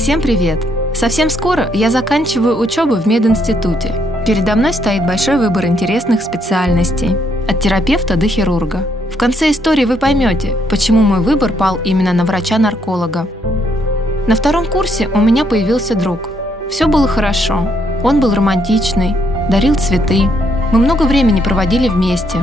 Всем привет! Совсем скоро я заканчиваю учебу в мединституте. Передо мной стоит большой выбор интересных специальностей, от терапевта до хирурга. В конце истории вы поймете, почему мой выбор пал именно на врача-нарколога. На втором курсе у меня появился друг. Все было хорошо. Он был романтичный, дарил цветы. Мы много времени проводили вместе.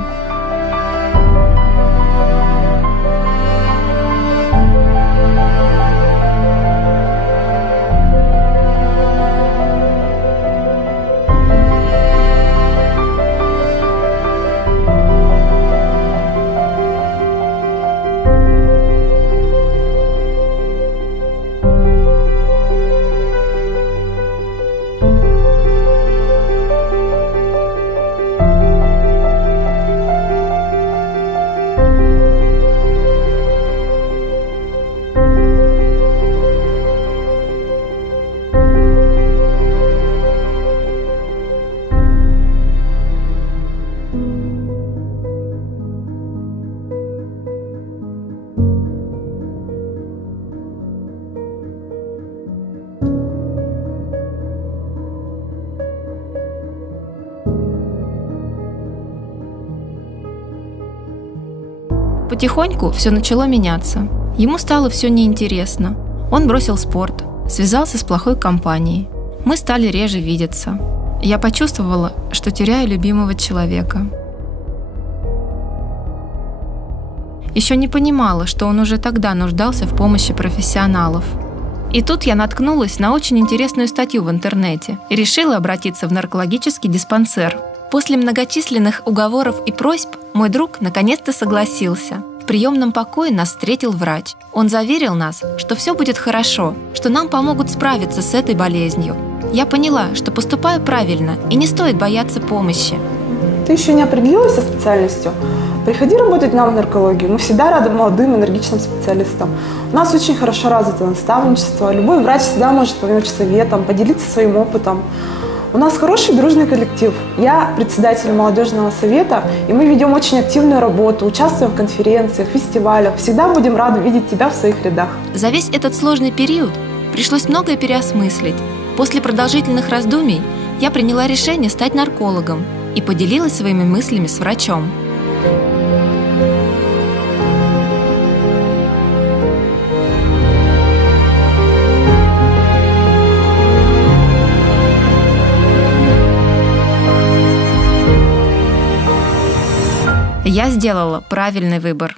Потихоньку все начало меняться. Ему стало все неинтересно. Он бросил спорт, связался с плохой компанией. Мы стали реже видеться. Я почувствовала, что теряю любимого человека. Еще не понимала, что он уже тогда нуждался в помощи профессионалов. И тут я наткнулась на очень интересную статью в интернете и решила обратиться в наркологический диспансер. После многочисленных уговоров и просьб мой друг наконец-то согласился. В приемном покое нас встретил врач. Он заверил нас, что все будет хорошо, что нам помогут справиться с этой болезнью. Я поняла, что поступаю правильно и не стоит бояться помощи. Ты еще не определилась со специальностью? Приходи работать нам в наркологию. Мы всегда рады молодым, энергичным специалистам. У нас очень хорошо развито наставничество. Любой врач всегда может помочь советом, поделиться своим опытом. У нас хороший дружный коллектив. Я председатель молодежного совета, и мы ведем очень активную работу, участвуем в конференциях, фестивалях. Всегда будем рады видеть тебя в своих рядах. За весь этот сложный период пришлось многое переосмыслить. После продолжительных раздумий я приняла решение стать наркологом и поделилась своими мыслями с врачом. Я сделала правильный выбор.